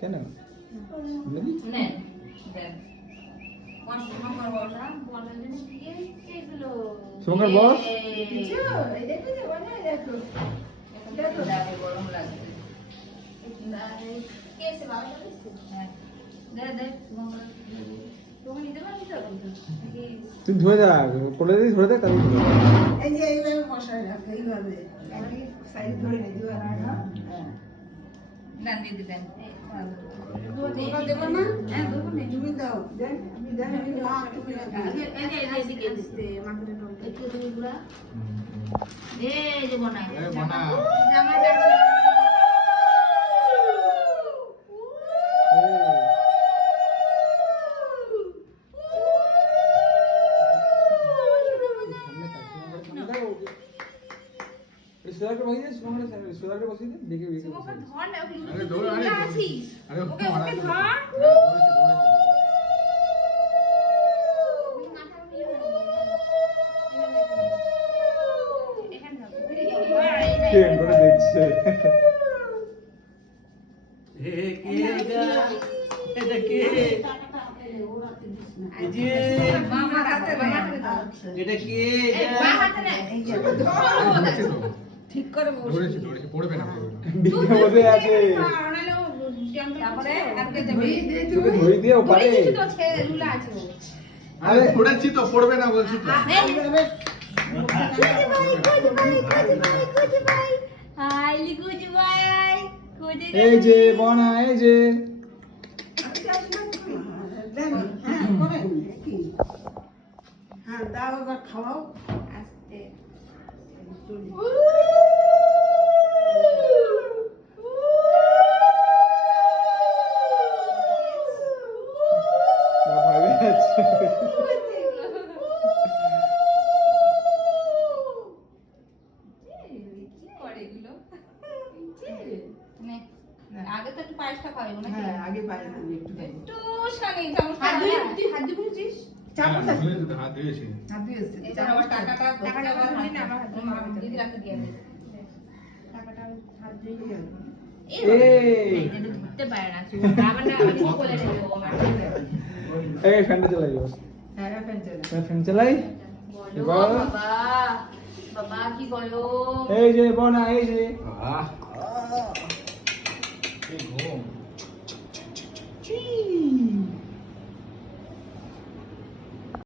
কেন নেন দেন কোন সময় বলা বলেন যে কি এগুলো সোমবার বস এই দেখো যে বলে দেখো দেখো লাগে গরম লাগছে কেসে বাবা বলেছে হ্যাঁ দে দে মঙ্গল তুমি নিতে পারবি তো তুই ধরে দা কোলে দিয়ে ধরে দে তাহলে এই যে এইভাবে মশাই রাখে এইভাবে আমি সাইড ধরে নিয়ে দিও না দেন দিদি দেন তোমরা দেবো না হ্যাঁ দেবো না তুমি দাও দেন আমি দেন আমি মা তুমি এদিকে মাকে একটু তুমি গুড়া এই যে বনা বনা জামা সুদাকে বসিয়ে দে সুদাকে বসিয়ে দে দেখে দেখে ধর না আরে দৌড় আরে আছিস আরে ওকে ওকে ধর কে করে দেখছে এটা কে এই যে মামা হাতে এটা কে মা হাতে না ঠিক করে বসো ধরেছি পড়বে না বিকে বসে আছে তারপরে আজকে দেবি তোকে ধরে দিয়ে ও পারে কিছু তো ছেড়ে রুলা আছে আরে পড়েছি তো পড়বে না বলছি তো এইভাবে হাই লিকুজ ভাই কোজে এই যে বনা এই যে দেন হ্যাঁ করেন কি হ্যাঁ দাও এবার খাওয়াও আস্তে না ভয় পেয়ে যাচ্ছে আগে তো একটু পায়েসটা খাওয়াবো না হ্যাঁ আগে পায়ে দিবি একটু খাই একটু সানি চামচ হাত ধুয়ে তুই হাত ধুয়ে বলছিস চামচ আছে হাত ধুয়েছি হাত ধুয়েছিস এটা আমার টাকাটা আবার দিন আমার হাতে দিদি রাখতে দিয়ে দে টাকাটা হাত ধুয়ে দিয়ে এই এই এটা ধরতে পারে না আবার না আমি ঠিক বলে দেবো এই ফ্যানটা চালাই বস হ্যাঁ ফ্যান চলে ফ্যান চালাই বলো বাবা বাবা কি করো এই যে বনা এই যে আহ এই ঘুম